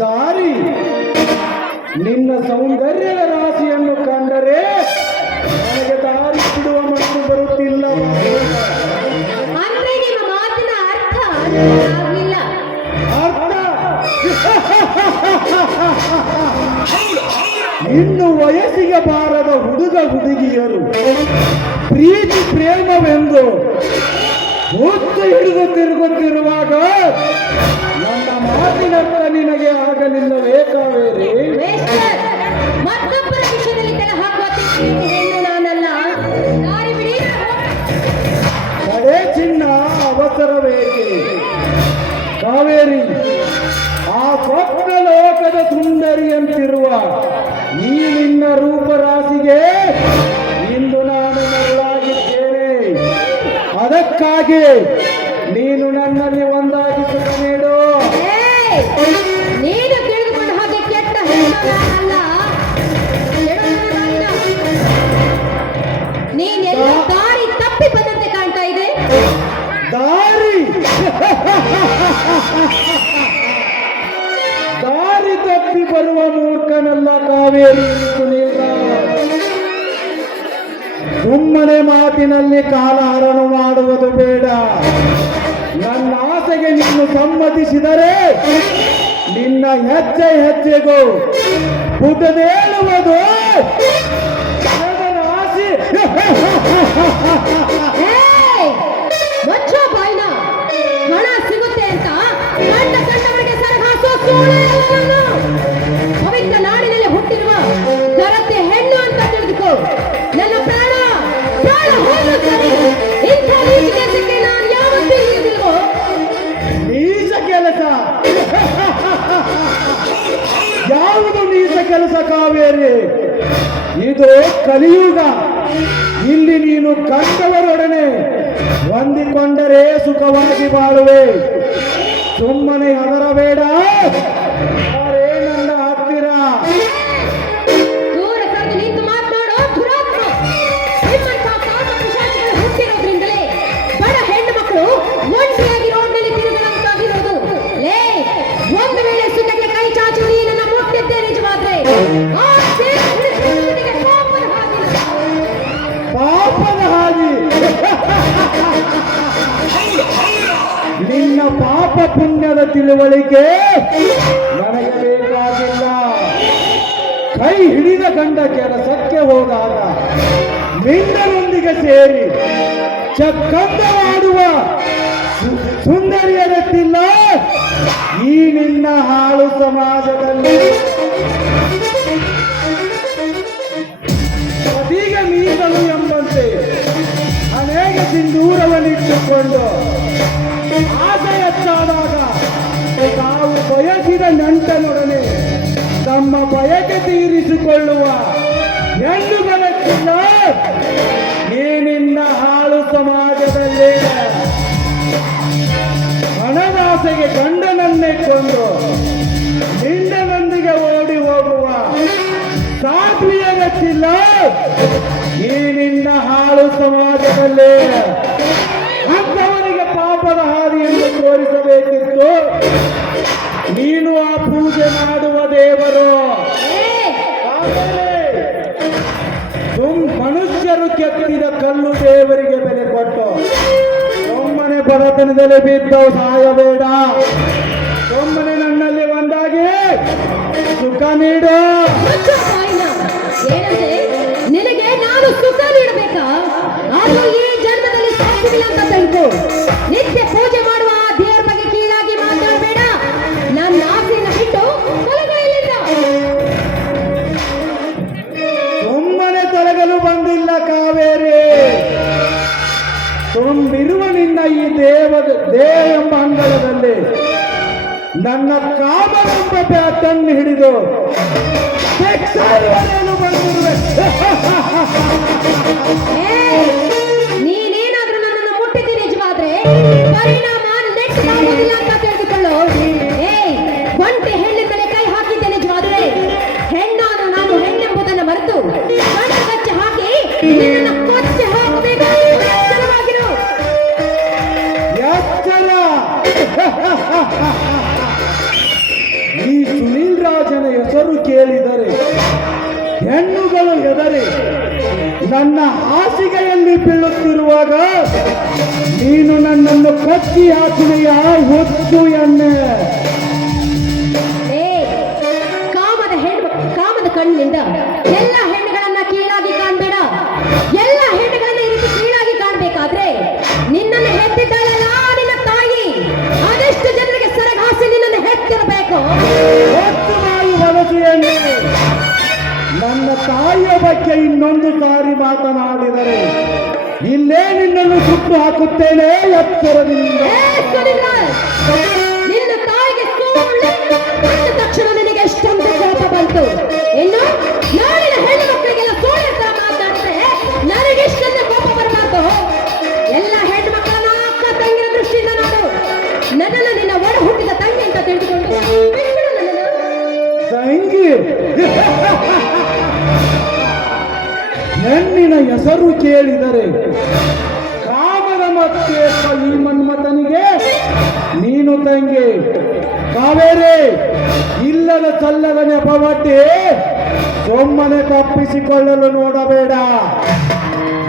ದಾರಿ ನಿನ್ನ ಸೌಂದರ್ಯದ ರಾಶಿಯನ್ನು ಕಂಡರೆ ನನಗೆ ದಾರಿ ಬಿಡುವ ಮನಸ್ಸು ಬರುತ್ತಿಲ್ಲ. ಅಂದ್ರೆ ನಿಮ್ಮ ಮಾತಿನ ಅರ್ಥ ಆಗಲಿಲ್ಲ. ಅರ್ಥ ಇನ್ನು ವಯಸ್ಸಿಗೆ ಬಾರದ ಹುಡುಗ ಹುಡುಗಿಯರು ಪ್ರೀತಿ ಪ್ರೇಮವೆಂದು ಹೊತ್ತು ಹಿಡಿದು ತಿರುಗುತ್ತಿರುವಾಗ ನನ್ನ ಮಾತಿನರ್ಥ ನಿನಗೆ ಆಗಲಿಲ್ಲವೇ ಕಾವೇರಿ? ವೇಶ್ಯರ್, ಮತ್ತೊಬ್ಬರ ವಿಷಯದಲ್ಲಿ ತಲೆ ಹಾಕುವ ಹೆಣ್ಣು ನಾನಲ್ಲ. ದಾರಿ ಬಿಡಿ. ಕಡೆ ಚಿನ್ನ ಅವಸರವೇಕೆ ಕಾವೇರಿ? ಆ ಸ್ವಪ್ನ ಲೋಕದ ಸುಂದರಿಯಂತಿರುವ ಈ ನಿನ್ನ ರೂಪರಾಶಿಗೆ ಇಂದು ನಾನು ಮರಳಾಗಿದ್ದೇನೆ. ಅದಕ್ಕಾಗಿ ನೀನು ನನ್ನಲ್ಲಿ ಒಂದಾಗಿಸುತ್ತ ನೀಡು. ನೀನು ತಿಳಿದುಕೊಂಡ ಹಾಗೆ ಕೆಟ್ಟ ಹೆಣ್ಣಲ್ಲ. ನೀನೆಲ್ಲ ದಾರಿ ತಪ್ಪಿ ಬಂದಂತೆ ಕಾಣ್ತಾ ಇದೆ. ದಾರಿ ದಾರಿ ತಪ್ಪಿ ಬರುವ ಮೂರ್ಖನಲ್ಲ ಕಾವೇರಿ ಸುನೀಲ. ಸುಮ್ಮನೆ ಮಾತಿನಲ್ಲಿ ಕಾಲ ಹರಣ ಮಾಡುವುದು ಬೇಡ. ನನ್ನ ಆಸೆಗೆ ನೀನು ಸಮ್ಮತಿಸಿದರೆ ನಿನ್ನ ಹೆಜ್ಜೆ ಹೆಜ್ಜೆಗೂ ಪುಟದೇಳುವುದು ನನ್ನ ಆಸೆ. ಮುಚ್ಚೋ ಬಾಯ್ನ. ಹಣ ಸಿಗುತ್ತೆ ಅಂತ ಕಂಡ ಕಂಡವರಿಗೆ ಸರಹಾಸೋ ಸೋಳೆ ಅಲ್ಲ ನಾನು. ಪವಿತ್ರ ನಾಡಿನಲ್ಲಿ ಹುಟ್ಟಿರುವ ಗರತೆ ಹೆಣ್ಣು ಅಂತ ತಿಳಿದುಕೋ. ನನ್ನ ಪ್ರಾಣ ಪ್ರಾಣ ಹೋದ್ರು ಸರಿ. ಇಂಥ ನೀಚ ಕೆಲಸಕ್ಕೆ ನಾನು ಯಾವತ್ತೂ ಇಳಿದಿಲ್ವೋ. ನೀಚ ಕೆಲಸ? ಯಾವುದು ನೀಚ ಕೆಲಸ ಕಾವೇರಿ? ಇದು ಕಲಿಯುಗ. ಇಲ್ಲಿ ನೀನು ಕಂಡವರೊಡನೆ ಹೊಂದಿಕೊಂಡರೆ ಸುಖವಾಗಿ ಬಾಳುವೆ. ಸುಮ್ಮನೆ ಅದರಬೇಡ. ನನ್ನ ಹತ್ತಿರ ದೂರ ಕರೆದು ನಿಂತು ಮಾತನಾಡೋ ದುರಾತ್ಮ. ನಿಮ್ಮಂಥ ಪಾಪ ಪಿಶಾಚಿಗಳು ಹುಟ್ಟಿರೋದ್ರಿಂದಲೇ ಬಡ ಹೆಣ್ಣು ಮಕ್ಕಳು ಒಂಟಿಯಾಗಿ ರೋಡ್ನಲ್ಲಿ ತಿರುಗಲಾಗಿರೋದು. ಲೇ, ಒಂದು ವೇಳೆ ಸುಖಕ್ಕೆ ಕೈ ಚಾಚು ನನ್ನ ಮುಟ್ಟಿದ್ದೆ ನಿಜವಾದ್ರೆ ಆ ದೇವರಿಗೆ ಪಾಪದ ಹಾಗಿಲ್ಲ. ಪಾಪದ ಹಾಗೆ ನಿನ್ನ ಪಾಪ ಪುಣ್ಯದ ತಿಳುವಳಿಕೆ ನನಗೆ ಬೇಕಾಗಿಲ್ಲ. ಕೈ ಹಿಡಿದ ಗಂಡ ಕೆಲಸಕ್ಕೆ ಹೋದಾಗ ನಿನ್ನರೊಂದಿಗೆ ಸೇರಿ ಚಕ್ಕಂದವಾಡುವ ಸುಂದರಿಯರತ್ತಿಲ್ಲ ಈ ನಿನ್ನ ಹಾಳು ಸಮಾಜದಲ್ಲಿ. ಪತಿಗ ಮೀಸಲು ಎಂಬಂತೆ ಅನೇಕ ಸಿಂಧೂರವನ್ನಿಟ್ಟುಕೊಂಡು ಆಸೆ ಹೆಚ್ಚಾದಾಗ ತಾವು ಬಯಸಿದ ನಂಟನೊಡನೆ ತಮ್ಮ ಬಯಕೆ ತೀರಿಸಿಕೊಳ್ಳುವ ಹೆಣ್ಣುಗಳಕ್ಕಿಲ್ಲ ಈ ನಿನ್ನ ಹಾಳು ಸಮಾಜದಲ್ಲಿ. ಹಣದಾಸೆಗೆ ಗಂಡನನ್ನೇ ಕೊಂದು ನಿಂಡನೊಂದಿಗೆ ಓಡಿ ಹೋಗುವ ಸಾಧ್ವಿಯರಕ್ಕಿಲ್ಲ ಈ ನಿನ್ನ ಹಾಳು ಸಮಾಜದಲ್ಲಿ. ಅಂಥವರಿಗೆ ಪಾಪದ ಹಾದಿಯನ್ನು ತೋರಿಸಬೇಕಿತ್ತು. ನೀನು ಆ ಪೂಜೆ ಮಾಡುವ ದೇವರು. ಮನುಷ್ಯರು ಕೆತ್ತಿದ ಕಲ್ಲು ದೇವರಿಗೆ ಬೆಲೆ ಕೊಟ್ಟು ಸುಮ್ಮನೆ ಬಡತನದಲ್ಲಿ ಬಿದ್ದವು ಸಾಯಬೇಡ. ಸುಮ್ಮನೆ ನನ್ನಲ್ಲಿ ಒಂದಾಗಿ ಸುಖ ನೀಡು. ಏನಂದ್ರೆ ನಿನಗೆ ನಾನು ಸುಖ ನೀಡಬೇಕಾ? ಅದು ಈ ಜನ್ಮದಲ್ಲಿ ಸಾಧ್ಯವಿಲ್ಲ ಅಂತ ತಿಳ್ಕೊ. ನಿತ್ಯ ಪೂಜೆ ಮಾಡುವ ಆ ದೇವರ ಬಗ್ಗೆ ಕೀಳಾಗಿ ಮಾತಾಡಬೇಡ. ನನ್ನ ಆಸೆಯನ್ನು ಬಿಟ್ಟು ತೊಲಗಲಿಲ್ಲ. ಸುಮ್ಮನೆ ತೊಲಗಲು ಬಂದಿಲ್ಲ ಕಾವೇರಿ. ತುಂಬಿರುವ ನಿನ್ನ ಈ ದೇವೆಂಬ ಅಂಗಳದಲ್ಲಿ ನನ್ನ ಕಾಮನೆಂಬ ಬ್ಯಾಟನ್ನು ಹಿಡಿದು ಬಂದಿರುವೆ. ನೀನೇನಾದ್ರೂ ನನ್ನನ್ನು ಮುಟ್ಟಿದ್ದಿ ನಿಜವಾದ್ರೆ ಪರಿಣಾಮ ನೆಟ್ಟದಾಗುವುದಿಲ್ಲ ಅಂತ ತಿಳಿದುಕೊಳ್ಳು. ಒಂಟಿ ಹೆಣ್ಣಿಂದಲೇ ಕೈ ಹಾಕಿದ್ದೆ ನಿಜವಾದ್ರೆ ಹೆಣ್ಣಾದ ನಾನು ಹೆಣ್ಣೆಂಬುದನ್ನು ಮರೆತು ಕಚ್ಚ ಹಾಕಿ ನಿನ್ನನ್ನು ಕೊಚ್ಚಿ ಹೋಗಬೇಕು. ಎಚ್ಚರವಾಗಿರು. ಎಚ್ಚರ. ಈ ನೀನು ನನ್ನನ್ನು ಕಚ್ಚಿ ಹಾಕುವೆಯ ಹೊತ್ತು ಎಣ್ಣೆ. ಏ, ಕಾಮದ ಕಣ್ಣಿನಿಂದ ಎಲ್ಲ ಹೆಣ್ಣುಗಳನ್ನ ಕೀಳಾಗಿ ಕಾಣ್ಬೇಡ. ಎಲ್ಲ ಹೆಣ್ಣುಗಳನ್ನ ಈ ರೀತಿ ಕೀಳಾಗಿ ಕಾಣ್ಬೇಕಾದ್ರೆ ನಿನ್ನನ್ನು ಹೆತ್ತಿದ್ದಾಳಲ್ಲ ನಿನ್ನ ತಾಯಿ, ಅದೆಷ್ಟು ಜನರಿಗೆ ಸರಗಾಸಿ ನಿನ್ನನ್ನು ಹೆತ್ತಿರಬೇಕು. ಹೊತ್ತು ಬಾಯಿ ಹೊಲಸು ಎಣ್ಣೆ. ನನ್ನ ತಾಯಿಯ ಬಗ್ಗೆ ಇನ್ನೊಂದು ಸಾರಿ ಮಾತನಾಡಿದರೆ ಇಲ್ಲೇ ನಿನ್ನನ್ನು ಸುಟ್ಟು ಹಾಕುತ್ತೇನೆ ಎತ್ತರದಿಂದ. ಏ, ಸುನಿಲ್, ನಿನ್ನ ತಾಯಿಗೆ ಸುಳ್ಳು ಅಂದ ತಕ್ಷಣ ನಿನಗೆ ಎಷ್ಟೊಂದು ಕೋಪ ಬಂತು. ಇನ್ನು ನಾಳಿನ ಹೆಣ್ಣು ಮಕ್ಕಳಿಗೆಲ್ಲ ಸುಳ್ಳಿರ್ತ ಮಾತಾಡಿದ್ರೆ ನನಗೆ ಇಷ್ಟೊಂದು ಕೋಪ ಬರಬಾರ್ದು. ಎಲ್ಲ ಹೆಣ್ಣು ಮಕ್ಕಳನ್ನ ಅಕ್ಕ ತಂಗಿನ ದೃಷ್ಟಿಯಿಂದ ನೋಡು. ನನ್ನನ್ನು ನಿನ್ನ ಒಡ ಹುಟ್ಟಿದ ತಂಗಿ ಅಂತ ತಿಳಿದುಕೊಂಡು ಬಿಟ್ಬಿಡು ನನ್ನನ್ನು. ತಂಗಿ, ಹೆಣ್ಣಿನ ಹೆಸರು ಕೇಳಿದರೆ ಕಾಮದ ಮತ್ತೆ ಈ ಮನ್ಮಥನಿಗೆ ನೀನು ತಂಗಿ. ಕಾವೇರಿ, ಇಲ್ಲದ ಚಲ್ಲದ ನೆಪವಟ್ಟಿ ಸೊಮ್ಮನೆ ತಪ್ಪಿಸಿಕೊಳ್ಳಲು ನೋಡಬೇಡ.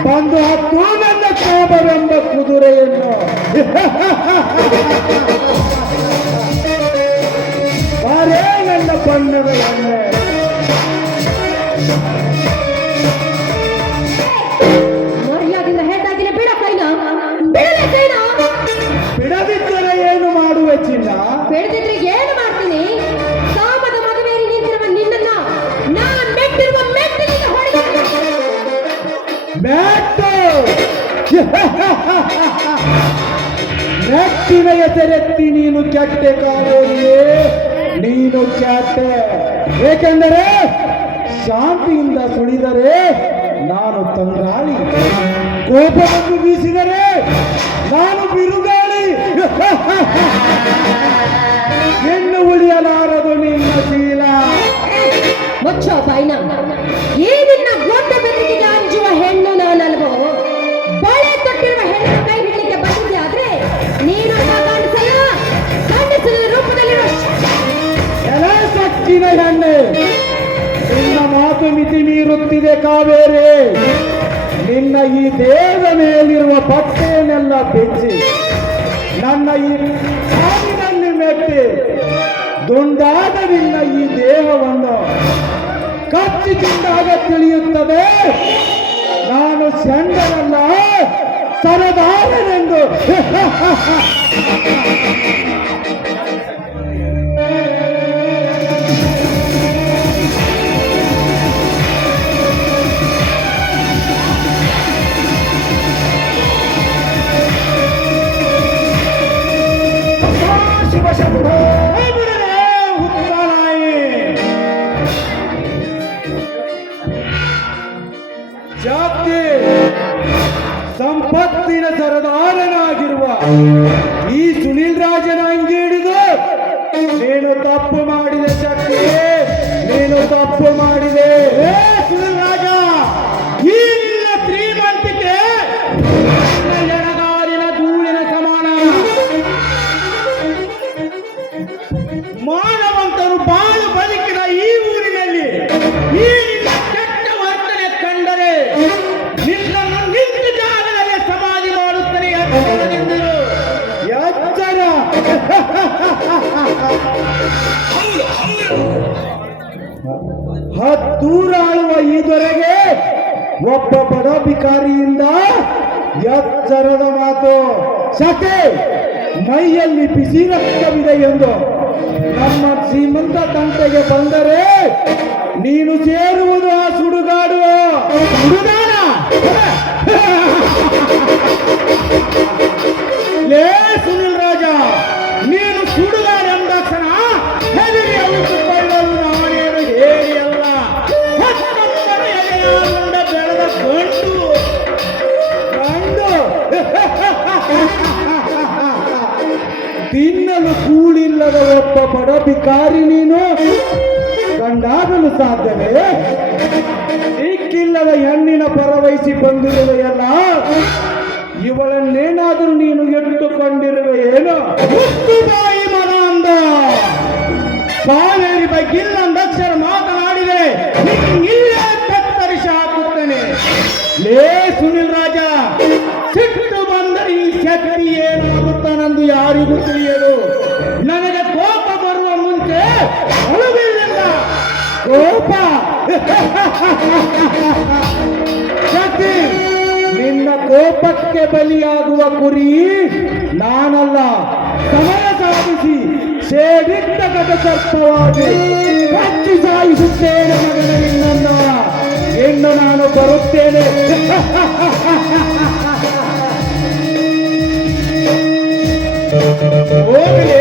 ಬಂದು ಹತ್ತು ನನ್ನ ಕಾಮವೆಂಬ ಕುದುರೆಯನ್ನು. ಬಾರೇ ನನ್ನ ಬಣ್ಣದ ಎಣ್ಣೆ. ಮರ್ಯಾದಿಂದ ಹೇಳ್ತಾಗಿನ ಬಿಡ ಕೈನ, ಬಿಡಲೇ ಕೈನ. ಬಿಡದಿದ್ದರೆ ಏನು ಮಾಡುವೆ ಚಿನ್ನ? ಬಿಡದಿದ್ರೆ ಏನು ಮಾಡ್ತೀನಿ? ಕಾಮದ ಮದುವೆಯಲ್ಲಿ ನಿಂತಿರುವ ನಿನ್ನನ್ನ ನಾನು ಮೆಟ್ಟಿರುವ ಮೆಟ್ಟಿಲಿಂದ ಹೊಡೆದ. ಮ್ಯಾಟ್ಟು ಮೆಟ್ಟಿನ ಹೆಸರೆತ್ತಿ ನೀನು ಕೆಟ್ಟೆ ಕಾವೇರಿಯೇ, ನೀನು ಕೆಟ್ಟೆ. ಏಕೆಂದರೆ ಶಾಂತಿಯಿಂದ ಸುಳಿದರೆ ನಾನು ತಂಗಾಳಿ, ಕೋಪವನ್ನು ಬೀಸಿದರೆ ನಾನು ಬಿರುಗಾಳಿ. ಹೆಣ್ಣು ಉಳಿಯಲಾರದು ನಿನ್ನ ಶೀಲ. ಮುಚ್ಚೋ ಬಾಯ್ನ. ಈ ನಿನ್ನ ಗೊಡ್ಡ ಬೆದರಿಕೆಗೆ ಅಂಜುವ ಹೆಣ್ಣು ನಾನಲ್ವೋ? ಬಳೆ ತೊಟ್ಟಿರುವ ಹೆಣ್ಣಿನ ಕೈ ಹಿಡಿಲಿಕ್ಕೆ ಬಂದಿದ್ದೆ ಆದ್ರೆ ನೀನು ಗಂಡಸಲ್ಲ, ಗಂಡಸರ ರೂಪದಲ್ಲಿರುವ ಎಲ ಸಕ್ಕಿನ ಹೆಣ್ಣೆ, ನಿನ್ನ ಮಾತು ಮಿತಿ ಮೀರುತ್ತಿದೆ ಕಾವೇರಿ. ನಿನ್ನ ಈ ದೇಹದ ಮೇಲಿರುವ ಬಟ್ಟೆಯನ್ನೆಲ್ಲ ಬೆಚ್ಚಿ ನನ್ನ ಈ ಸಾವಿನಲ್ಲಿ ಮೆಟ್ಟಿ ದುಂಡಾದ ನಿನ್ನ ಈ ದೇಹವನ್ನು ಕಚ್ಚಿ ತಿಂದಾಗ ತಿಳಿಯುತ್ತದೆ ನಾನು ಚಂಡನಲ್ಲ ಸರದಾರನೆಂದು. ಶಿವಶಂಭೋ ಉತ್ತರಾಯಿ. ಜಾತಿ ಸಂಪತ್ತಿನ ಸರದಾರನಾಗಿರುವ ಈ ಸುನಿಲ್ ರಾಜನ ಅಂಗಿ ಹಿಡಿದು ನೀನು ತಪ್ಪು ಮಾಡಿದೆ ಶಕ್ತಿ, ನೀನು ತಪ್ಪು ಮಾಡಿದೆ. ಏ ಸುನಿಲ್ ರಾಜ, ಈ ನಿನ್ನ ಶ್ರೀಮಂತಿಕೆ ಎಡಗಾರಿನ ಧೂಳಿನ ಸಮಾನ. ಮಾನವಂತರು ಬಾಳು ಬದುಕಿದ ಈ ಊರಿನಲ್ಲಿ ಈ ನಿನ್ನ ಕೆಟ್ಟ ವರ್ತನೆ ಕಂಡರೆ ನಿನ್ನನ್ನು ನಿಂತ ಜಾಗದಲ್ಲಿ ಸಮಾಧಿ ಮಾಡುತ್ತೇನೆ. ಎಚ್ಚರದಿಂದಿರು, ಎಚ್ಚರ. ಹತ್ತೂರಾಳುವ ಈ ದೊರೆಗೆ ಒಬ್ಬ ಬಡ ಭಿಕಾರಿಯಿಂದ ಎಚ್ಚರದ ಮಾತು. ಶಕೆ ಮೈಯಲ್ಲಿ ಬಿಸಿ ರಕ್ತವಿದೆ ಎಂದು ನಮ್ಮ ಶ್ರೀಮಂತ ತಂಟೆಗೆ ಬಂದರೆ ನೀನು ಸೇರುವುದು ಆ ಸುಡುಗಾಡು. ಸುಡುಗಾಡ ಲೇ ಸುನಿಲ್ ರಾಜ, ನೀನು ಸುಡುಗಾಡ ಎಂದಾಕ್ಷಣ ಹೆದರಿ ಅವಿತುಕೊಳ್ಳಲು ನಾನೇನು ಹೇಳಿ ಅಲ್ಲ. ಹತ್ತೊಂಬರ ಎಲೆಯಾಗುಂಡ ಬೆಳೆದ ಗಂಡು ಗಂಡು ತಿನ್ನಲು ಕೂಳಿಲ್ಲದ ಒಬ್ಬ ಬಡ ಭಿಕಾರಿ ನೀನು ಕಂಡಾಗಲು ಸಾಧ್ಯವೇ? ದಿಕ್ಕಿಲ್ಲದ ಹೆಣ್ಣಿನ ಪರವಹಿಸಿ ಬಂದಿರುವೆಯಲ್ಲ, ಇವಳನ್ನೇನಾದರೂ ನೀನು ಎಟ್ಟುಕೊಂಡಿರುವೆ ಏನು? ಬಾಯಿ ಮನ ಅಂದ ಕಾವೇರಿ ಬಗ್ಗೆ ಇಲ್ಲೊಂದು ಅಕ್ಷರ ಮಾತನಾಡಿದೆ ಇಲ್ಲೇ ಕತ್ತರಿಸಿ ಹಾಕುತ್ತೇನೆ. ಲೇ ಸುನಿಲ್ ರಾಜ, ಸಿಟ್ಟು ಬಂದರೆ ಈ ಶಕ್ತಿ ಯಾರಿಗೂ ತಿಳಿಯದು. ನನಗೆ ಕೋಪ ಬರುವ ಮುಂಚೆ ಅಳುವುದಿಲ್ಲ. ಕೋಪ ಶಕ್ತಿ, ನಿನ್ನ ಕೋಪಕ್ಕೆ ಬಲಿಯಾಗುವ ಕುರಿ ನಾನಲ್ಲ. ಸಮಯ ಸಾಧಿಸಿ ಸೇಡಿದ್ದ ಗಜಸರ್ಪವಾಗಿ ಕಚ್ಚಿ ಸಾಯಿಸುತ್ತೇನೆ ಮಗನ ನಿನ್ನನ್ನು. ಇನ್ನು ನಾನು ಬರುತ್ತೇನೆ. ಹೋಗಲಿ.